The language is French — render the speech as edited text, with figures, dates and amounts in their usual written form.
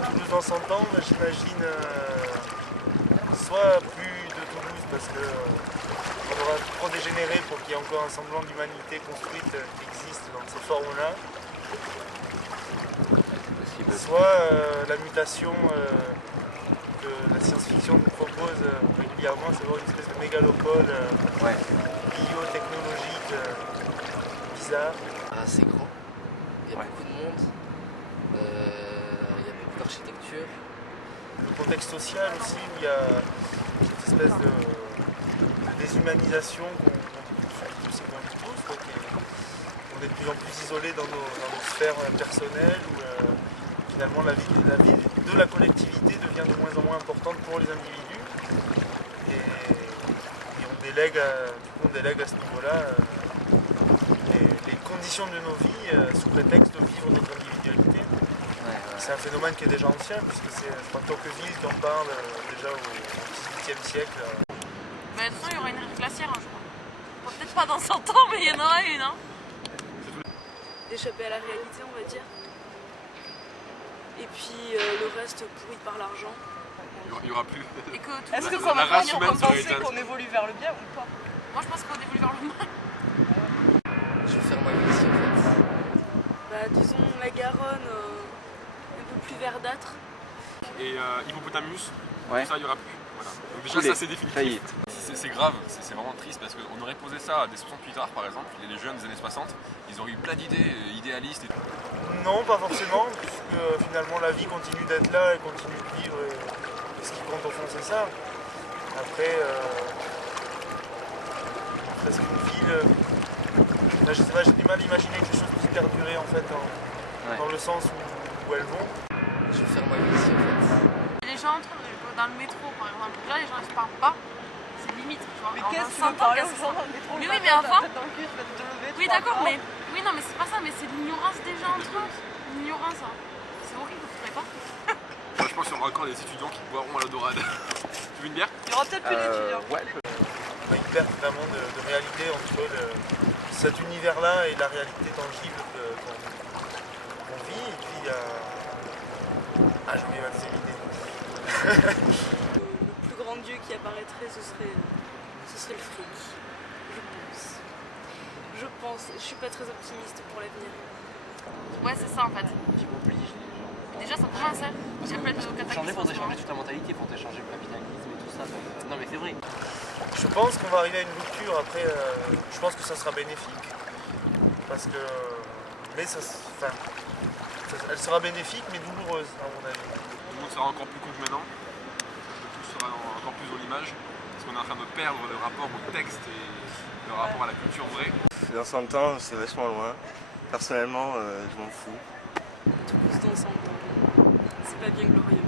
Toulouse dans 100 ans, j'imagine soit plus de Toulouse parce que on aura trop dégénéré pour qu'il y ait encore un semblant d'humanité construite qui existe dans ces formes-là. Soit la mutation que la science-fiction nous propose régulièrement, c'est voir une espèce de mégalopole biotechnologique bizarre. Assez grand, il y a beaucoup de monde, il y a beaucoup d'architecture. Le contexte social aussi, où il y a cette espèce de déshumanisation qu'on vit tous, quoi, on est de plus en plus isolés dans nos sphères personnelles, où finalement la vie de la collectivité devient de moins en moins importante pour les individus. Et on délègue à ce niveau-là les conditions de nos vies sous prétexte de vivre notre individualité. C'est un phénomène qui est déjà ancien, puisque c'est Tocqueville qui en parle déjà au XVIIIe siècle. Mais de toute façon, il y aura une rive glaciaire un jour. Bon, peut-être pas dans 100 ans, mais il y en aura une. Hein. D'échapper à la réalité, on va dire. Et puis le reste pourri par l'argent. Il n'y aura plus. Est-ce que ça va pas nous penser qu'on évolue vers le bien ou pas? Moi, je pense qu'on évolue vers le mal. Je vais faire ma vie ici en fait. Bah, disons la Garonne, un peu plus verdâtre. Et Hippopotamus, ouais. tout ça, il n'y aura plus. Voilà. Donc déjà, ça c'est définitif. C'est grave, c'est vraiment triste parce qu'on aurait posé ça à des 68 arts par exemple, les jeunes des années 60, ils auraient eu plein d'idées idéalistes. Non, pas forcément, puisque finalement la vie continue d'être là et continue de vivre. Et ce qui compte au fond, c'est ça. Après, parce qu'une ville, je sais pas, j'ai du mal à imaginer que les choses puissent perdurer en fait, dans le sens où elles vont. Je vais faire ma vie ici en fait. Les gens entrent dans le métro par exemple, là les gens ils se parlent pas, c'est limite. Tu vois. Mais qu'est-ce que tu veux parler aux gens dans le métro? Mais oui, mais enfin. Oui, d'accord, mais. Oui, non, mais c'est pas ça, mais c'est l'ignorance des gens entre eux. L'ignorance, hein. C'est horrible, vous trouvez pas? Moi, je pense qu'il y aura encore des étudiants qui boiront à la dorade. Tu veux une bière? Il y aura peut-être plus d'étudiants. Ouais. On a une perte vraiment de réalité entre cet univers-là et la réalité tangible qu'on vit. Et puis, j'ai oublié ma deuxième idée. Le plus grand dieu qui apparaîtrait, ce serait le fric, je pense. Je suis pas très optimiste pour l'avenir. Ouais, c'est ça en fait. Tu m'obliges. Déjà, ça commence, hein. Il y a plein de Changer cataclysmes. pour changer toute la mentalité, pour changer le capitalisme et tout ça. Non mais c'est vrai. Je pense qu'on va arriver à une rupture. Après, je pense que ça sera bénéfique. Parce que. Mais elle sera bénéfique, mais douloureuse, à mon avis. Tout le monde sera encore plus con que maintenant. Tout sera encore plus dans l'image. Parce qu'on est en train de perdre le rapport au texte et le rapport à la culture vraie. Dans 100 ans, c'est vachement loin. Personnellement, je m'en fous. Toulouse dans 100 ans, c'est pas bien glorieux.